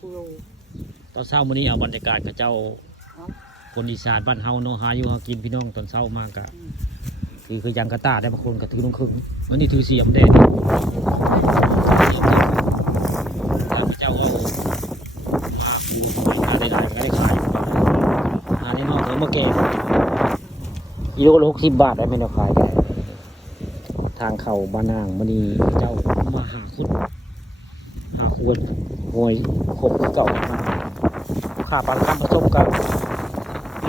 กูโล ตอนเช้ามื้อนี้เอาบรรยากาศกับเจ้าคนอีสานบ้านเฮาเนาะหาอยู่หากินพี่น้องตอนเช้ามากกะคือยังกระตาได้บางคนก็ถือลงครึ่งวันนี้ถือเสียมแดงทางเจ้าเอามาคูหาได้หลายก็ได้ขายหาในนอกเขามาแก่กิโลละ60 บาทได้ไม่ได้ขายได้ทางเขาบ้านนางมื้อนี้เจ้ามาหาคุดหาควรหวยคบเก่ามาข้าปันคำผสมกัน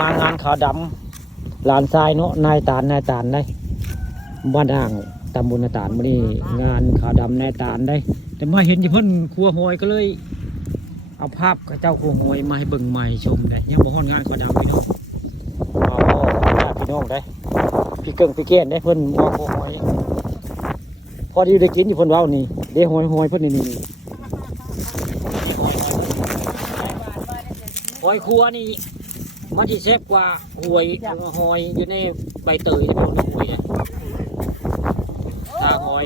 มางานขาวดำลานทรายเนาะนายตาลได้บ้านด่างตำบลนาตาลมื้อนี้งานขาวดำนายตาลได้ แต่มาเห็นที่เพิ่นครัวหอยก็เลยเอาภาพกับเจ้าครัวหอยมาให้เบิ่งใหม่ชมได้ยังบ่ฮอดงานขาวดำพี่น้องมาพ่อญาติพี่น้องได้พี่เกิ่งพี่เกศได้เพิ่นมาครัวหอยพอดีได้กินอยู่เพิ่นเว้านี่เด้หอยเพิ่นนี่หอยครัวนี่มันสิแซ่บกว่าหอยอยู่ในใบเตยที่เป็นหอยเนี่ยถ้าหอย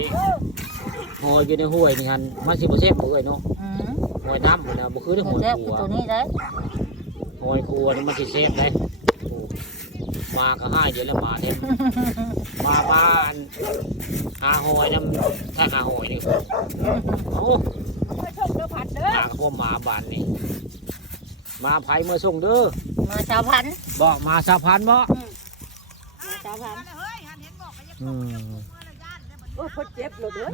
อยู่ในห้วยนี่ฮันมันสิบ่แซ่บบ่เอ้ยเนาะหอยน้ำมันน่ะบ่คือหอยครัว ตัวนี้ได้ หอยครัวนี่มันสิแซ่บได้มาก็ให้เดี๋ยวละมาเด้มาบ้านหาหอยนำถ้าหาหอยนี่โอ้หาพวกหมาบ้านนี่มาไผเมื่อส่งเด้อ มาชาวพันธุ์ บอกมาสะพานบ่ มาชาวพันธุ์โอ้คนเจ็บเลยเด้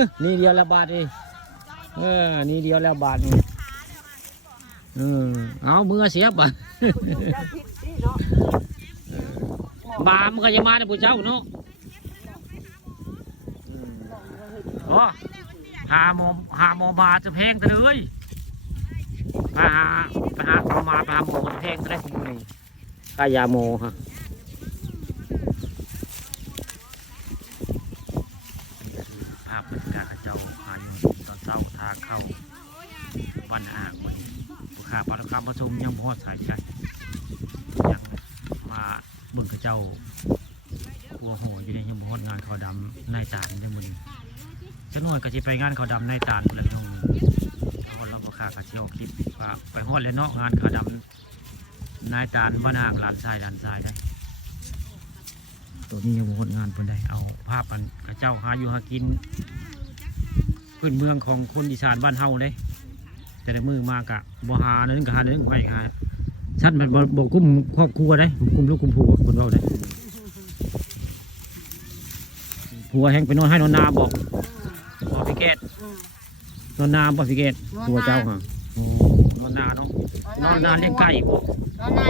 อ นี่เดียวละบาทนี่นี่เดียวละบาทนี่เอามือเสียบอ่ะบามันก็จะมาในผู้เจ้าเนาะอ๋อหาหมอมาจะแพงแต่เลยไปหาหมอมาไปหาหมอจะแพงแต่ได้ของมึงนี่ค่ายาโมฮะภาพบรรยากาศเจ้าหาอยู่ตอนเช้าทางเข้าบ้านอ่างวันนี้ผู้ขาปลาคำผสมยังพอดสายใจยังมาเบิ่งกับเจ้าหัวโหอยู่ในยังพอดงานเขาดำในตาลในมือจะน้อยก็จะไปงานเขาดำในตาลเลยน้องพอเราผู้ขาเขาเชี่ยวคลิปไปฮอดเลยเนาะงานเขาดำในตาลบ้านอ่างลานทรายได้ตัวนี้ยังพอดงานเพิ่นได้เอาภาพมันกับเจ้าหาอยู่หากินพื้นเมืองของคนอีสานบ้านเฮาเลยแต่ในมือมากะบ่หาเนื้อกับหาเนื้อไว้หาฉันเป็นบ่กุ้มครอบครัวได้กุ้มลูกกุ้มผัวคนเราได้ผัวแห้งไปนอนให้นอนนาบอกพี่เกศนอนนาบอกพี่เกศผัวเจ้าค่ะนอนนาเนาะนอนนาเลี้ยงไก่บอก นอนนา